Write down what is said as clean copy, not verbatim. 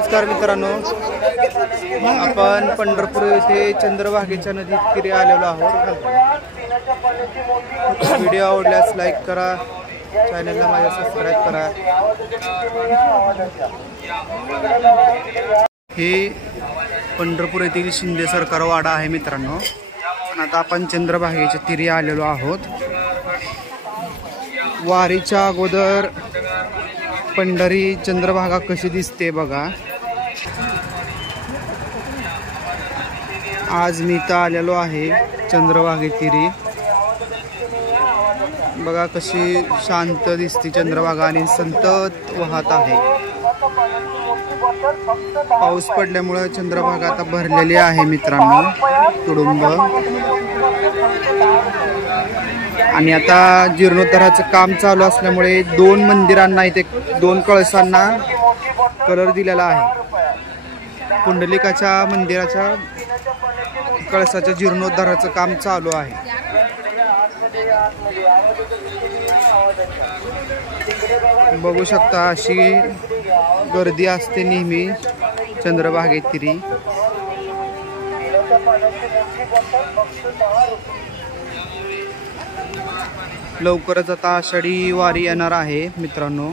नमस्कार मित्रांनो, आपण पंढरपूर येथे चंद्रभागेच्या नदीत तीरी आलेलो आहोत। व्हिडिओ आवडल्यास लाईक करा, चॅनलला माझ्या सबस्क्राईब करा। हे पंढरपूर येथील शिंदे सरकार वाडा आहे मित्रांनो। आता आपण चंद्रभागेच्या तीरी आलेलो आहोत। वारीच्या अगोदर पंढरी चंद्रभागा कशी दिसते बघा। आज मी इथं आलेलो आहे चंद्रभागे तीरी। बघा कशी शांत दिसते चंद्रभागा आणि संतत वाहत आहे। पाऊस पडल्यामुळे चंद्रभागा आता भरलेली आहे मित्रांनो, तुडुंब। आणि आता जीर्णोद्धाराचं काम चालू असल्यामुळे दोन मंदिरांना इथे दोन कळसांना कलर दिलेला आहे। पुंडलिकाच्या मंदिराच्या कळसाच्या जीर्णोद्धाराचं काम चालू आहे। बघू शकता अशी गर्दी असते नेहमी चंद्रभागे तीरी। लवकरच आता आषाढी वारी येणार आहे मित्रांनो।